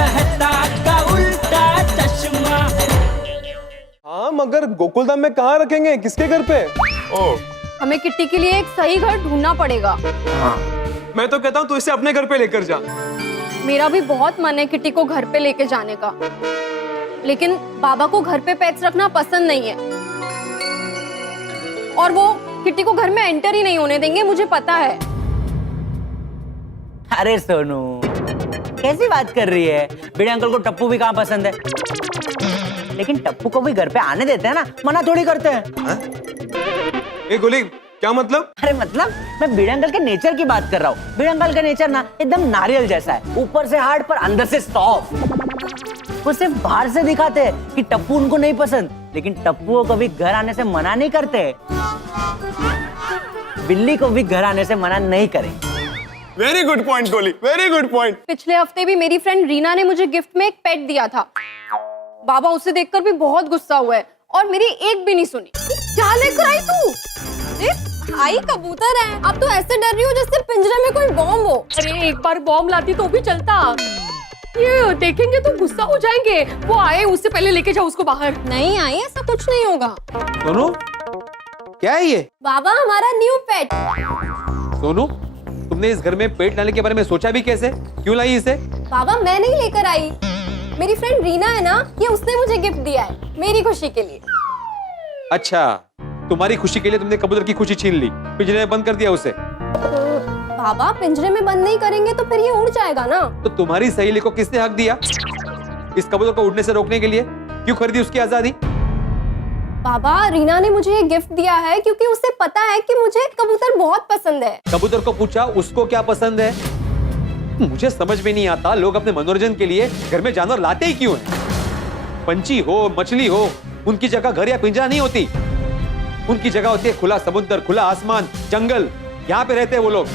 मेहता का उल्टा चश्मा। हाँ मगर गोकुलधाम में कहाँ रखेंगे, किसके घर पे? हमें किट्टी के लिए एक सही घर ढूंढना पड़ेगा। मैं तो कहता हूँ तू इसे अपने घर पे लेकर जा। मेरा भी बहुत मन है किट्टी को घर पे लेके जाने का, लेकिन बाबा को घर पे पेट्स रखना पसंद नहीं है और वो किट्टी को घर में एंटर ही नहीं होने देंगे, मुझे पता है। अरे सोनू, कैसी बात कर रही है? बड़े अंकल को टप्पू भी कहाँ पसंद है, लेकिन टप्पू को भी घर पे आने देते हैं ना, मना थोड़ी करते हैं। ए गोली, क्या मतलब? अरे मतलब मैं बड़े अंकल के नेचर की बात कर रहा हूँ। बड़े अंकल का नेचर ना एकदम नारियल जैसा है, ऊपर से हार्ड पर अंदर से सॉफ्ट। वो सिर्फ बाहर से दिखाते हैं कि टप्पू उनको नहीं पसंद, लेकिन टप्पू को कभी घर आने से मना नहीं करते। बिल्ली को भी घर आने से मना नहीं करेंगे। वेरी गुड पॉइंट गोली, वेरी गुड पॉइंट। पिछले हफ्ते भी मेरी फ्रेंड रीना ने मुझे गिफ्ट में एक पेट दिया था। बाबा उसे देखकर भी बहुत गुस्सा हुआ है और मेरी एक भी नहीं सुनी। क्या लेकर आई तू? आई कबूतर है। अब तो ऐसे डर रही हो जैसे पिंजरे में कोई बॉम्ब हो। अरे एक बार बॉम्ब लाती तो भी चलता, ये देखेंगे तो गुस्सा हो जाएंगे। वो आए उससे पहले लेके जाओ उसको बाहर। नहीं आई, ऐसा कुछ नहीं होगा। सोनू, क्या है ये? बाबा हमारा न्यू पेट। सोनू, तुमने इस घर में पेट लाने के बारे में सोचा भी कैसे? क्यों लाई इसे? बाबा मैं नहीं लेकर आई, मेरी फ्रेंड रीना है ना, ये उसने मुझे गिफ्ट दिया है मेरी खुशी के लिए। अच्छा, तुम्हारी खुशी के लिए तुमने कबूतर की खुशी छीन ली, पिंजरे में बंद कर दिया उसे। बाबा पिंजरे में बंद नहीं करेंगे तो फिर ये उड़ जाएगा ना। तो तुम्हारी सहेली को किसने हक दिया इस कबूतर को उड़ने से रोकने के लिए? क्यों खरीदी उसकी आजादी? बाबा रीना ने मुझे ये गिफ्ट दिया है क्योंकि उसे पता है कि मुझे कबूतर बहुत पसंद है। कबूतर को पूछा उसको क्या पसंद है? मुझे समझ में नहीं आता, लोग अपने मनोरंजन के लिए घर में जानवर लाते ही क्यों हैं? पंछी हो, मछली हो, उनकी जगह घर या पिंजरा नहीं होती। उनकी जगह होती है खुला समुद्र, खुला आसमान, जंगल। यहाँ पे रहते हैं वो लोग।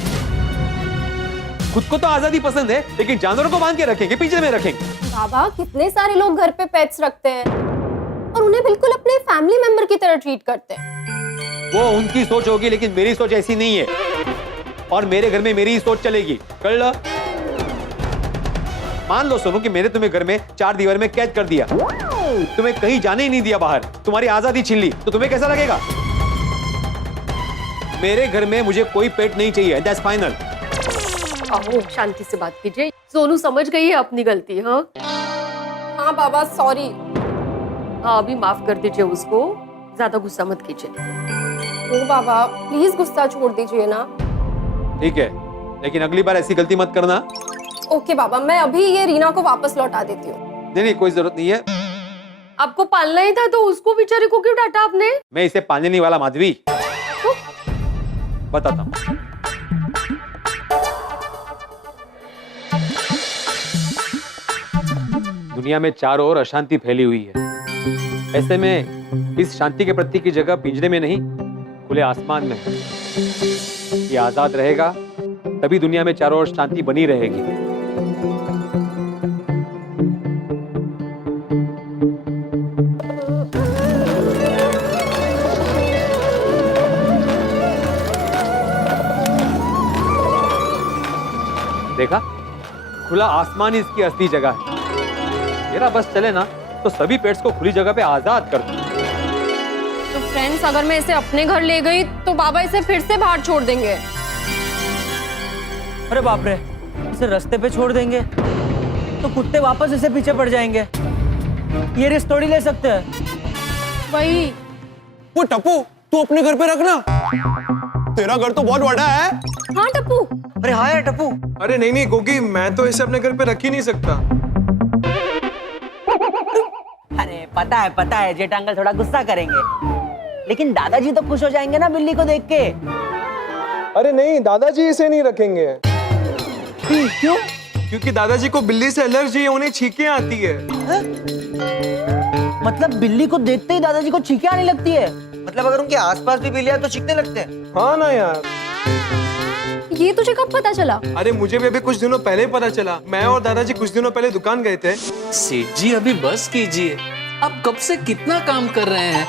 खुद को तो आजादी पसंद है, लेकिन जानवरों को बांध के रखेंगे, पिंजरे में रखेंगे। बाबा कितने सारे लोग घर पे पेट्स रखते हैं और उन्हें बिल्कुल अपने फैमिली मेंबर की तरह ट्रीट करते हैं। वो उनकी सोच होगी, लेकिन मेरी सोच ऐसी नहीं है और मेरे घर में मेरी ही सोच चलेगी। कर लो। मान लो सोनू कि मैंने तुम्हें घर में 4 दीवार में कैद कर दिया, तुम्हें कहीं जाने ही नहीं दिया बाहर, तुम्हारी आजादी छीन ली, तो तुम्हें कैसा लगेगा? मेरे घर में मुझे कोई पेट नहीं चाहिए, दैट्स फाइनल। आओ शांति से बात कीजिए। सोनू समझ गई है अपनी गलती। हाँ हाँ बाबा सॉरी। हाँ अभी माफ कर दीजिए उसको, ज्यादा गुस्सा मत कीजिए। ओ बाबा प्लीज गुस्सा छोड़ दीजिए ना। ठीक है, लेकिन अगली बार ऐसी गलती मत करना। ओके बाबा, मैं अभी ये रीना को वापस लौटा देती हूँ। नहीं, कोई जरूरत नहीं है। आपको पालना ही था तो उसको बेचारे को क्यों डांटा आपने? मैं इसे पालने नहीं वाला माधवी। बताता हूँ। दुनिया में चारों ओर अशांति फैली हुई है। ऐसे में इस शांति के प्रतीक की जगह पिंजरे में नहीं, खुले आसमान में है। ये आजाद रहेगा तभी दुनिया में चारों ओर शांति बनी रहेगी। देखा, खुला आसमान ही इसकी असली जगह है। मेरा बस चले ना तो सभी पेट्स को खुली जगह पे आजाद कर दूं। तो फ्रेंड्स, अगर मैं इसे अपने घर ले गई तो बाबा इसे फिर से बाहर छोड़ देंगे। अरे बाप रे, इसे रास्ते पे छोड़ देंगे तो कुत्ते वापस इसे पीछे पड़ जाएंगे। ये रिस्क थोड़ी ले सकते हैं। वही। वो टप्पू तू अपने घर पे रखना, तेरा घर तो बहुत बड़ा है। हाँ टप्पू। अरे हाँ यार टप्पू। अरे नहीं गोगी, मैं तो इसे अपने घर पे रख ही नहीं सकता। अरे पता है जेठा अंकल थोड़ा गुस्सा करेंगे, लेकिन दादाजी तो खुश हो जाएंगे ना बिल्ली को देख के। अरे नहीं, दादाजी इसे नहीं रखेंगे। क्यों? क्योंकि दादाजी को बिल्ली से एलर्जी है, उन्हें छींकें आती है। मतलब बिल्ली को देखते ही दादाजी को छींकें आने लगती है? मतलब अगर उनके आसपास भी बिल्लियां तो चीखने लगते हैं? हाँ ना यार। ये तुझे कब पता चला? अरे मुझे भी अभी कुछ दिनों पहले ही पता चला। मैं और दादाजी कुछ दिनों पहले दुकान गए थे। सेठ जी अभी बस कीजिए, आप कब से कितना काम कर रहे हैं,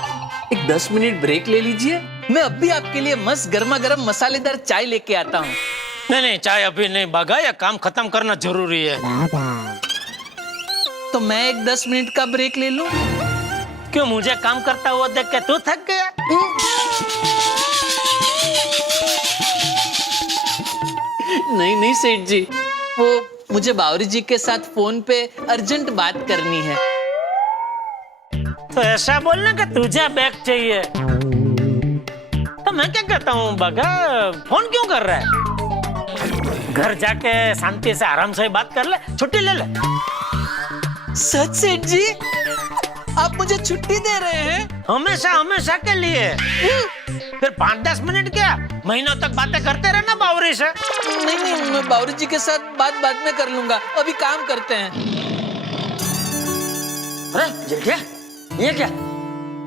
एक 10 मिनट ब्रेक ले लीजिए। मैं अभी आपके लिए मस्त गर्मा गर्म मसालेदार चाय लेके आता हूँ। नहीं चाय अभी नहीं, बागा या काम खत्म करना जरूरी है। तो मैं एक 10 मिनट का ब्रेक ले लूं? क्यों, मुझे काम करता हुआ देख के तू थक गया? नहीं नहीं सेठ जी, वो मुझे बावरी जी के साथ फोन पे अर्जेंट बात करनी है। तो ऐसा बोलना कि तुझे बैग चाहिए, तो मैं क्या कहता हूँ बगा, फोन क्यों कर रहा है? घर जाके शांति से आराम से बात कर ले, छुट्टी ले ले। सच सेठ जी, आप मुझे छुट्टी दे रहे हैं? हमेशा हमेशा के लिए। फिर 5-10 मिनट क्या, महीनों तक बातें करते रहना बावरी से। नहीं नहीं, मैं बावरी जी के साथ बात बाद में कर लूंगा, अभी काम करते हैं। अरे जेठिया, ये क्या,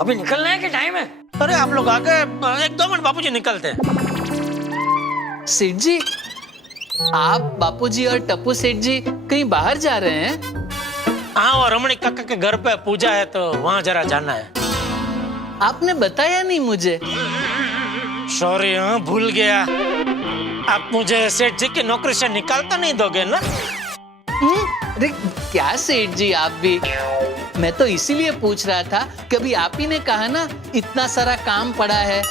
अभी निकलना है कि टाइम है? अरे आप लोग आके 1-2 मिनट, बापूजी निकलते हैं। सेठ जी, आप बापूजी और टप्पू सेठ जी कहीं बाहर जा रहे हैं? हाँ, और रमणी काका के घर पे पूजा है तो वहाँ जरा जाना है। आपने बताया नहीं मुझे। सॉरी, हाँ भूल गया। आप मुझे सेठ जी की नौकरी से निकाल तो नहीं दोगे ना? अरे क्या सेठ जी, आप भी। मैं तो इसीलिए पूछ रहा था कि अभी आप ही ने कहा ना इतना सारा काम पड़ा है,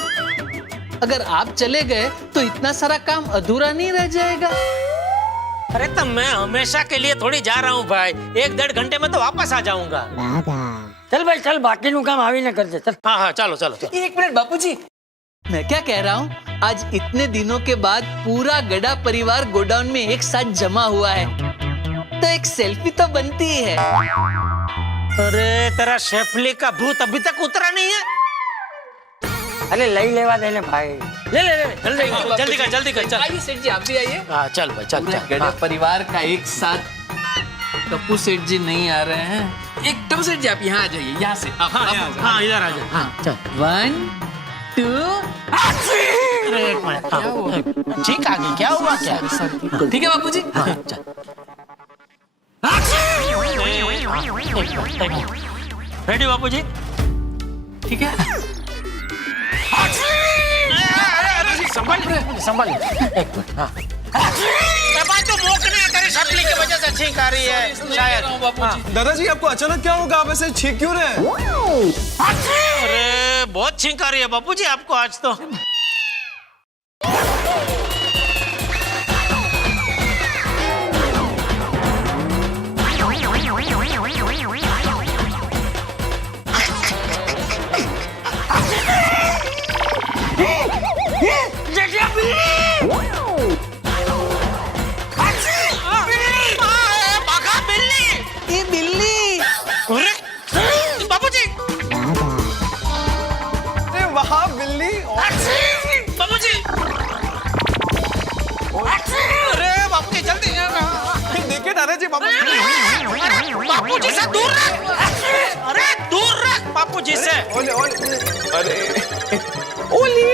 अगर आप चले गए तो इतना सारा काम अधूरा नहीं रह जाएगा। अरे तो मैं हमेशा के लिए थोड़ी जा रहा हूँ भाई, 1-1.5 घंटे में तो वापस आ जाऊंगा। चल भाई चल, बाकी नु काम आवी न कर दे, चल। हाँ हाँ, चलो चलो चलो। एक मिनट बापूजी, मैं क्या कह रहा हूँ, आज इतने दिनों के बाद पूरा गड़ा परिवार गोडाउन में एक साथ जमा हुआ है, तो एक सेल्फी तो बनती ही है। अरे तेरा शेफली का भूत अभी तक उतरा नहीं है? अरे लई लेवा देने भाई। ले ले ले, जल्दी कर जल्दी कर, चल। आइए सेठ जी, आप भी आइए। हाँ चल भाई, चल पूरे चल। गड़े हाँ। परिवार का एक साथ। टप्पू सेठ जी नहीं आ रहे हैं। एक टप्पू सेठ जी, आप यहाँ आ जाइए, यहाँ से। हाँ इधर आ जा। हाँ चल। 1 2। अरे एक मिनट, हाँ। ठीक आ गई, क्या हुआ क्या? ठीक है बापूजी। हाँ चल। रेडी बापूजी? ठीक है। संभाल एक मिनट। हाँ तो मोकने तेरी शक्ल की वजह से छींक आ रही है शायद। बापूजी, दादाजी आपको अचानक क्या होगा, आप ऐसे छींक क्यों रहे हैं? अरे बहुत छींक आ रही है बापूजी आपको आज तो। ये बिल्ली। बापूजी, अरे वहाँ बिल्ली। बापूजी, अरे बापूजी जल्दी। देखिए दादाजी, बापूजी से दूर रख। अरे दूर रख बापूजी से। ओले ओले, अरे ओली,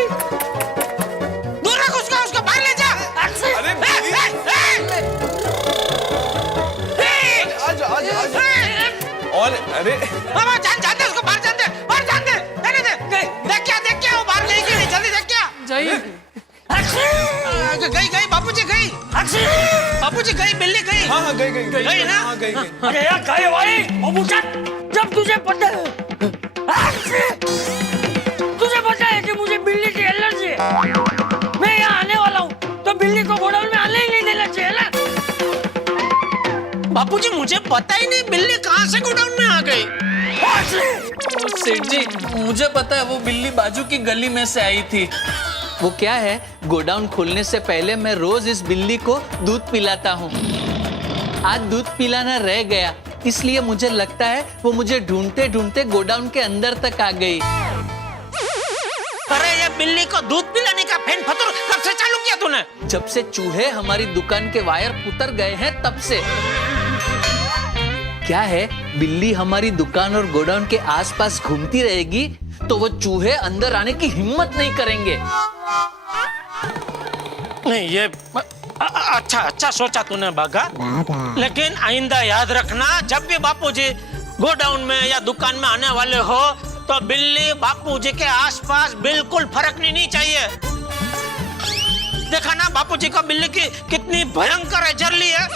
दूर रख उसका, उसको बाहर ले जा। अरे बिल्ली। आज आज आज और अरे बाबा जान दे उसको, बाहर जान दे, बाहर जान दे, जाने दे। देख क्या वो बाहर गई कि नहीं, जल्दी देख क्या। जाइए। गई बापूजी गई। बापूजी गई, बिल्ली गई। हाँ हाँ गई गई ना? हाँ गई। अरे यार काय भाई, जब तुझे पता है कि मुझे बिल्ली की एलर्जी है, मैं यहाँ आने वाला हूँ, तो बिल्ली को गोडाउन में आने ही नहीं देना चाहिए ना। बापूजी मुझे पता ही नहीं बिल्ली कहाँ से गोडाउन में आ गई। सेठ जी, मुझे पता है, वो बिल्ली बाजू की गली में से आई थी। वो क्या है, गोडाउन खोलने से पहले मैं रोज इस बिल्ली को दूध पिलाता हूँ। आज दूध पिलाना रह गया, इसलिए मुझे लगता है वो मुझे ढूंढते ढूंढते गोडाउन के अंदर तक आ गई। अरे ये बिल्ली को दूध पिलाने का फेन फतुर कब से चालू किया तूने? जब से चूहे हमारी दुकान के वायर उतर गए हैं तब से। क्या है, बिल्ली हमारी दुकान और गोडाउन के आसपास घूमती रहेगी तो वो चूहे अंदर आने की हिम्मत नहीं करेंगे। नहीं ये अच्छा सोचा तूने बागा, लेकिन आइंदा याद रखना, जब भी बापूजी गोडाउन में या दुकान में आने वाले हो तो बिल्ली बापूजी के आसपास बिल्कुल फरकनी नहीं चाहिए। देखा ना बापूजी को बिल्ली की कितनी भयंकर एलर्जी है।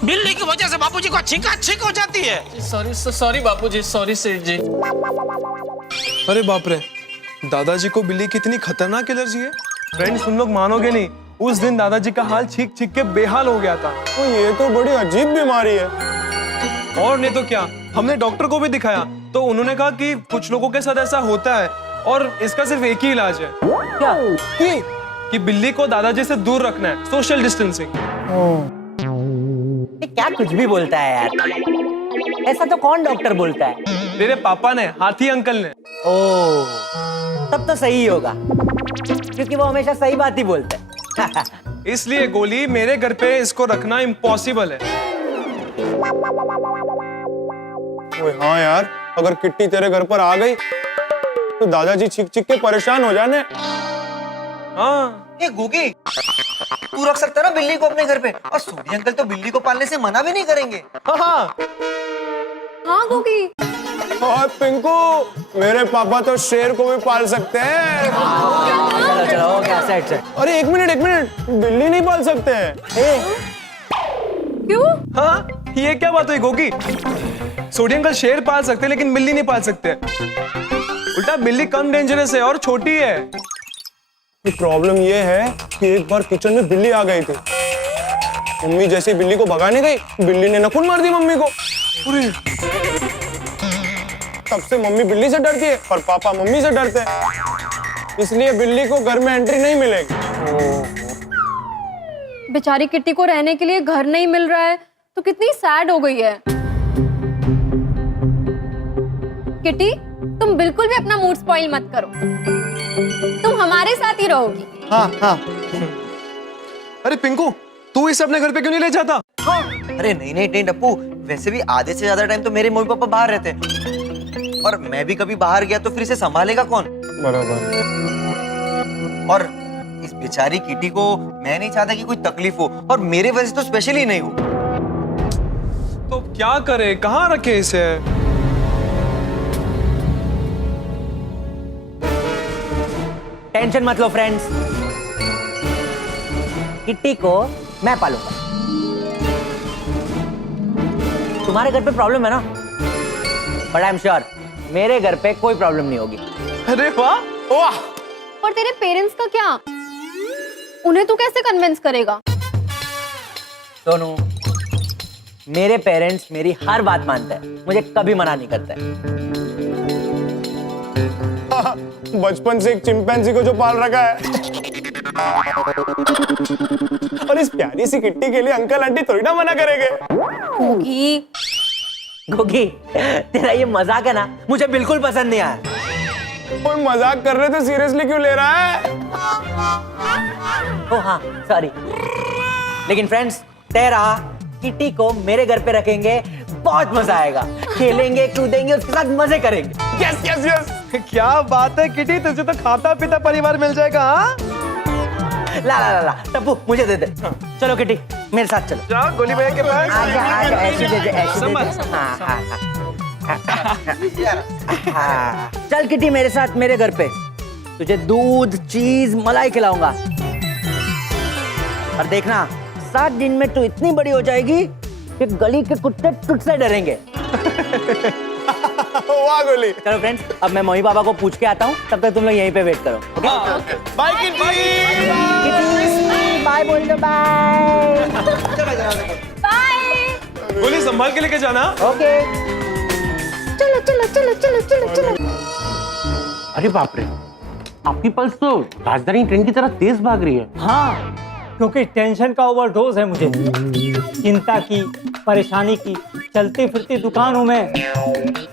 बिल्ली की वजह से बापूजी को छींका छींक हो जाती है। सॉरी बापूजी, सॉरी सेठ जी। अरे बाप रे, दादाजी को बिल्ली की इतनी खतरनाक एलर्जी है। फ्रेंड्स, तुम लोग मानोगे नहीं, उस दिन दादाजी का हाल छींक छींक के बेहाल हो गया था। तो ये तो बड़ी अजीब बीमारी है। और नहीं तो क्या, हमने डॉक्टर को भी दिखाया तो उन्होंने कहा कि कुछ लोगों के साथ ऐसा होता है और इसका सिर्फ एक ही इलाज है। क्या? कि बिल्ली को दादाजी से दूर रखना है, सोशल डिस्टेंसिंग। ये क्या कुछ भी बोलता है यार, ऐसा तो कौन डॉक्टर बोलता है? तेरे पापा ने, हाथी अंकल ने। ओ, तब तो सही होगा, क्योंकि वो हमेशा सही बात ही बोलता है। इसलिए गोली, मेरे घर पे इसको रखना इम्पॉसिबल है। ओए हाँ यार, अगर किट्टी तेरे घर पर आ गई तो दादाजी चीख चीख के परेशान हो जाने। हाँ, ये गुगी, तू रख सकता ना बिल्ली को अपने घर पे, और सोनी अंकल तो बिल्ली को पालने से मना भी नहीं करेंगे। हाँ, हाँ गुगी। और पिंकू, मेरे पापा तो शेर को भी पाल सकते हैं। चलो चलो, हो गया, सेट सेट। अरे एक मिनट, बिल्ली नहीं पाल सकते हैं। क्यों? हाँ, ये क्या बात हुई गोगी? सोडी अंकल शेर पाल सकते हैं लेकिन बिल्ली नहीं पाल सकते। उल्टा बिल्ली कम डेंजरस है और छोटी है। प्रॉब्लम ये है कि एक बार किचन में बिल्ली आ गई थी। मम्मी जैसे बिल्ली को भगाने गई, बिल्ली ने नखून मार दी मम्मी को। तब से मम्मी बिल्ली से डरती है और पापा मम्मी से डरते हैं। इसलिए बिल्ली को घर में एंट्री नहीं मिलेगी। बेचारी किट्टी को रहने के लिए घर नहीं मिल रहा है तो कितनी सैड हो गई है। किट्टी, तुम बिल्कुल भी अपना मूड स्पॉइल मत करो, तुम हमारे साथ ही रहोगी। हाँ हाँ। अरे पिंकू, तू इसे अपने घर पे क्यों नहीं ले जाता? अरे नहीं टप्पू, वैसे भी आधे से ज्यादा टाइम तो मेरे मम्मी पापा बाहर रहते हैं, और मैं भी कभी बाहर गया तो फिर इसे संभालेगा कौन? बराबर। और इस बेचारी किटी को मैं नहीं चाहता कि कोई तकलीफ हो, और मेरे वजह से तो स्पेशली नहीं हो। तो क्या करे, कहाँ रखे इसे? टेंशन मत लो फ्रेंड्स, किट्टी को मैं पालूंगा। तुम्हारे घर पे प्रॉब्लम है ना, बट आई एम श्योर मेरे घर पे कोई प्रॉब्लम नहीं होगी। अरे वाह वाह। और तेरे पेरेंट्स का क्या? उन्हें तू कैसे कन्विंस करेगा? दोनों, मेरे पेरेंट्स मेरी हर बात मानते हैं, मुझे कभी मना नहीं करते। बचपन से एक चिंपैंजी को जो पाल रखा है, और इस प्यारी सी किट्टी के लिए अंकल आंटी थोड़ी ना मना करेंगे। गुगी, गोगी, तेरा ये मजाक है ना, मुझे बिल्कुल पसंद नहीं आया। कोई मजाक कर रहे थे, सीरियसली क्यों ले रहा है? ओ हाँ, सॉरी। लेकिन फ्रेंड्स, तय रहा, किट्टी को मेरे घर पे रखेंगे, बहुत मजा आएगा, खेलेंगे कूदेंगे, उसके साथ मजे करेंगे। Yes yes yes. क्या बात है किटी, तुझे तो खाता पीता परिवार मिल जाएगा। हाँ, ला ला ला ला, टप्पू मुझे दे दे। चलो किट्टी, मेरे साथ चलो। जाओ गोली भैया के पास। आजा आजा, ऐसे दे दे, ऐसे दे दे। हाँ हाँ हाँ। चल किट्टी, मेरे साथ मेरे घर पे, तुझे दूध, चीज, मलाई खिलाऊंगा। और देखना, 7 दिन में तू इतनी बड़ी हो जाएगी कि गली के कुत्ते तुझसे डरेंगे। वाह गोली। चलो फ्रेंड्स, अब मैं मम्मी पापा को पूछ के आता हूँ, तब तक तुम लोग यहीं पे वेट करो। Okay? Bye Kitty. Kitty, bye बोल दो, बाय। बाय। गोली संभाल के लेके जाना। ओके। चलो चलो चलो चलो चलो चलो। अरे बाप रे, आपकी पल्स तो राजधानी ट्रेन की तरह तेज भाग रही है। हाँ, क्योंकि टेंशन का ओवरडोज है मुझे, चिंता की, परेशानी की। चलती फिरती दुकान हूँ मैं,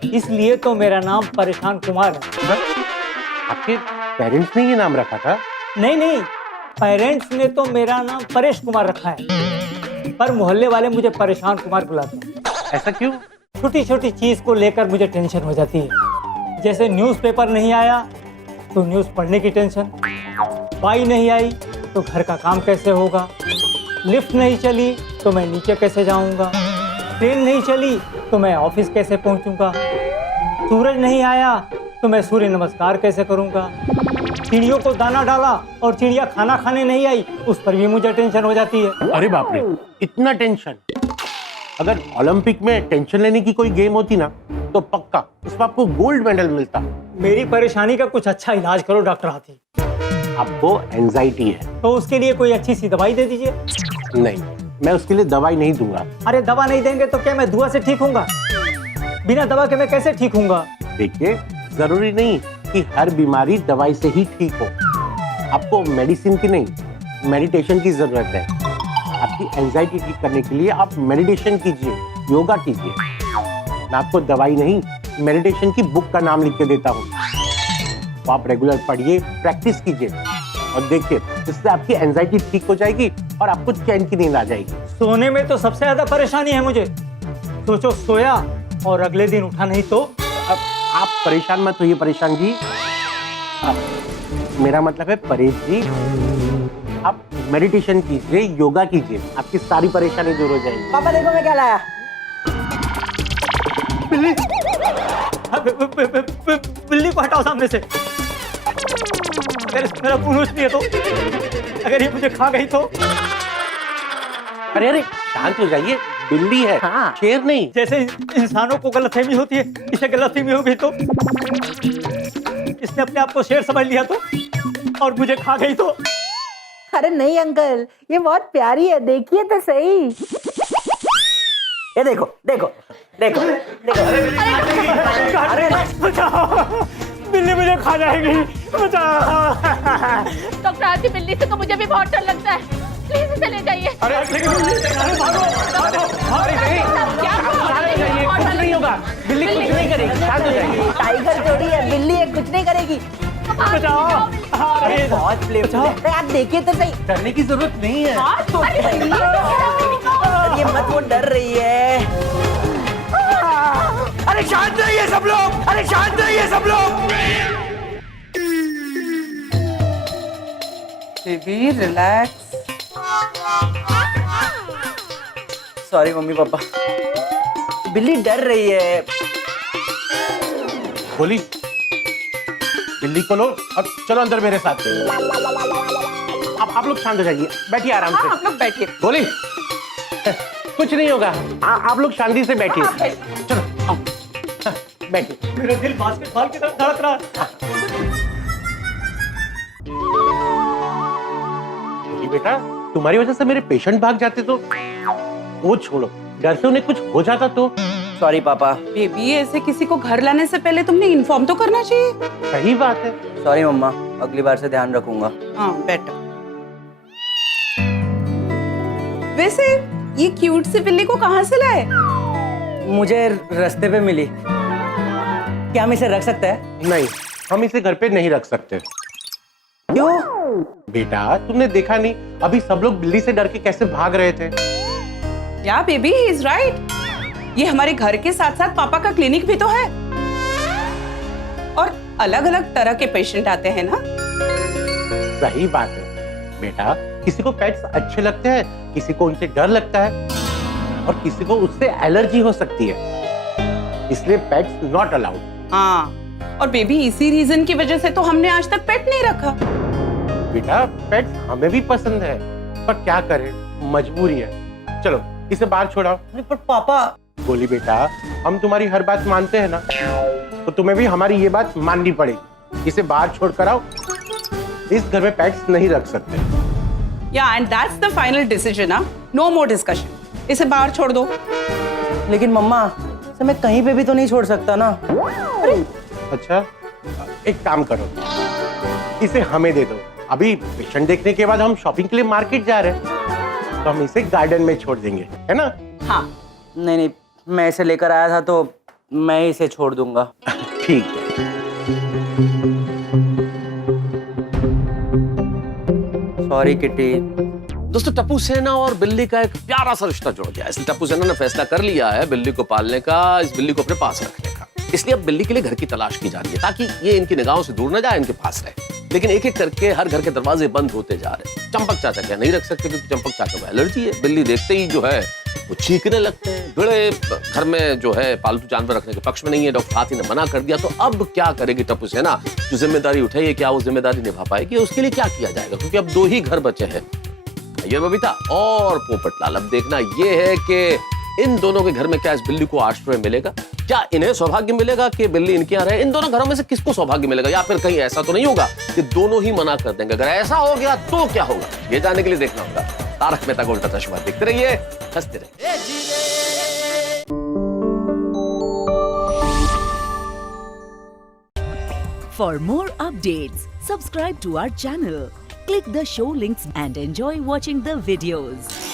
इसलिए तो मेरा नाम परेशान कुमार है। आपके पेरेंट्स ने ये नाम रखा था? नहीं, पेरेंट्स ने तो मेरा नाम परेश कुमार रखा है, पर मोहल्ले वाले मुझे परेशान कुमार बुलाते हैं। ऐसा क्यों? छोटी छोटी चीज को लेकर मुझे टेंशन हो जाती है। जैसे न्यूज़पेपर नहीं आया तो न्यूज़ पढ़ने की टेंशन, बाई नहीं आई तो घर का काम कैसे होगा, लिफ्ट नहीं चली तो मैं नीचे कैसे जाऊंगा, ट्रेन नहीं चली तो मैं ऑफिस कैसे पहुंचूंगा, सूरज नहीं आया तो मैं सूर्य नमस्कार कैसे करूंगा, चिड़ियों को दाना डाला और चिड़िया खाना खाने नहीं आई, उस पर भी मुझे टेंशन हो जाती है। अरे बाप रे, इतना टेंशन? अगर ओलंपिक में टेंशन लेने की कोई गेम होती ना तो पक्का उसमें आपको गोल्ड मेडल मिलता। मेरी परेशानी का कुछ अच्छा इलाज करो डॉक्टर हाथी। आपको एंजाइटी है। तो उसके लिए कोई अच्छी सी दवाई दे दीजिए। नहीं, मैं उसके लिए दवाई नहीं दूंगा। अरे दवा नहीं देंगे तो क्या मैं दुआ से ठीक होऊंगा? बिना दवा के मैं कैसे ठीक होऊंगा? देखिए, जरूरी नहीं कि हर बीमारी दवाई से ही ठीक हो। आपको मेडिसिन की नहीं, मेडिटेशन की जरूरत है। आपकी एंजाइटी ठीक करने के लिए आप मेडिटेशन कीजिए, योगा कीजिए। मैं आपको दवाई नहीं, मेडिटेशन की बुक का नाम लिख के देता हूँ। तो आप रेगुलर पढ़िए, प्रैक्टिस कीजिए और देखिए इससे आपकी एंजाइटी ठीक हो जाएगी और आपको चैन की नींद आ जाएगी। सोने में तो सबसे ज्यादा परेशानी है मुझे। सोचो सोया और अगले दिन उठा नहीं तो। अब आप परेशान मत होइए परेशान जी। मेरा मतलब है परेश जी, आप मेडिटेशन कीजिए, योगा कीजिए, आपकी सारी परेशानी दूर हो जाएगी। पापा देखो मैं क्या लाया। बिल्ली को हटाओ सामने से। अगर इसमें मेरा पुरुष नहीं है तो, अगर ये मुझे खा गई तो। अरे अरे शांत हो जाइए, बिल्ली है, शेर नहीं। जैसे इंसानों को गलतफहमी होती है, इसे गलतफहमी हो गई तो। इसने अपने आप को शेर समझ लिया तो, और मुझे खा गई तो। अरे नहीं अंकल, ये बहुत प्यारी है, देखिए तो सही। ये देखो देखो देखो देखो। अरे बचाओ, बिल्ली मुझे खा जाएगी, बचाओ। डॉक्टर हाथी, बिल्ली से तो मुझे भी बहुत डर लगता है, प्लीज इसे ले जाइए। अरे कुछ नहीं होगा, बिल्ली कुछ नहीं करेगी, शांत हो जाइए। टाइगर थोड़ी है, बिल्ली है, कुछ नहीं करेगी। बचाओ। अरे बहुत प्लेफुल है, आप देखिए तो सही। डरने की जरूरत नहीं है। ये मत, वो डर रही है। अरे शांत रहिए सब लोग, अरे शांत रहिए सब लोग। Baby relax. Sorry mummy papa, बिल्ली डर रही है। बोली, बिल्ली को लो और चलो अंदर मेरे साथ। आप लोग शांत हो जाइए, बैठिए आराम से। आप लोग बैठिए। बोली, कुछ नहीं होगा, आप लोग शांति से बैठिए। चलो आओ, बैठिए। मेरा दिल बास्केटबॉल की तरफ धड़क रहा है। बोली बेटा, तुम्हारी वजह से मेरे पेशेंट भाग जाते तो। वो छोड़ो, डर से उन्हें कुछ हो जाता तो। सॉरी पापा। बेबी, ऐसे किसी को घर लाने से पहले तुमने इन्फॉर्म तो करना चाहिए। सही बात है। सॉरी मम्मा, अगली बार से ध्यान रखूंगा। हाँ बेटर। वैसे ये क्यूट सी बिल्ली को कहाँ से लाए? मुझे रास्ते पे मिली। क्या हम इसे रख सकते हैं? नहीं, हम इसे घर पे नहीं रख सकते। क्यों? बेटा, तुमने देखा नहीं अभी सब लोग बिल्ली से डर के कैसे भाग रहे थे। या बेबी, ही इज राइट। ये हमारे घर के साथ साथ पापा का क्लिनिक भी तो है, और अलग अलग तरह के पेशेंट आते हैं ना। सही बात है बेटा, किसी को पेट्स अच्छे लगते हैं, किसी को उनसे डर लगता है, और किसी को उससे एलर्जी हो सकती है। इसलिए पेट्स नॉट अलाउड। हाँ, और बेबी इसी रीजन की वजह से तो हमने आज तक पेट नहीं रखा। बेटा, पेट्स हमें भी पसंद है, पर क्या करें, मजबूरी है। चलो इसे बाहर छोड़ाओ। पर पापा। बोली बेटा, हम तुम्हारी हर बात मानते हैं ना, तो तुम्हें भी हमारी ये बात माननी पड़ेगी। इसे बाहर छोड़ कर आओ, इस घर में पेट्स नहीं रख सकते। या and that's the final decision. No more discussion, इसे बाहर छोड़ दो। लेकिन मम्मा, इसे मैं कहीं पे भी तो नहीं छोड़ सकता ना। अच्छा, एक काम करो, इसे हमें दे दो। अभी पेशेंट देखने के बाद हम शॉपिंग के लिए मार्केट जा रहे हैं, तो हम इसे गार्डन में छोड़ देंगे, है ना? हाँ। नहीं नहीं, मैं इसे लेकर आया था तो मैं इसे छोड़ दूंगा। ठीक है। Sorry kitty. दोस्तों, टप्पू सेना और बिल्ली का एक प्यारा सा रिश्ता जुड़ गया है। इसलिए टप्पू सेना ने फैसला कर लिया है बिल्ली को पालने का, इस बिल्ली को अपने पास रखने का। इसलिए अब बिल्ली के लिए घर की तलाश की जा रही है, ताकि ये इनकी निगाहों से दूर न जाए, इनके पास रहे। लेकिन एक एक करके हर घर के दरवाजे बंद होते जा रहे हैं। चंपक चाचा क्या नहीं रख सकते, क्योंकि चंपक चाचा को एलर्जी है। बिल्ली देखते ही जो है वो चीखने लगते हैं। बड़े घर में जो है पालतू जानवर रखने के पक्ष में नहीं है। डॉक्टर हाथी ने मना कर दिया। तो अब क्या करेगी टप्पू सेना? जो जिम्मेदारी उठाई है, क्या वो जिम्मेदारी निभा पाएगी? उसके लिए क्या किया जाएगा? क्योंकि अब 2 ही घर बचे हैं, ये बबीता और पोपटलाल। अब देखना ये है कि इन दोनों के घर में क्या इस बिल्ली को आश्रय मिलेगा? क्या इन्हें सौभाग्य मिलेगा कि बिल्ली इनके यहाँ रहे? इन दोनों घरों में से किसको सौभाग्य मिलेगा? या फिर कहीं ऐसा तो नहीं होगा कि दोनों ही मना कर देंगे? अगर ऐसा हो गया तो क्या होगा, ये जानने के लिए देखना होगा तारक मेहता का उल्टा चश्मा। देखते रहिए, हंसते रहिए। For more updates, subscribe to our channel, click the show links and enjoy watching the videos.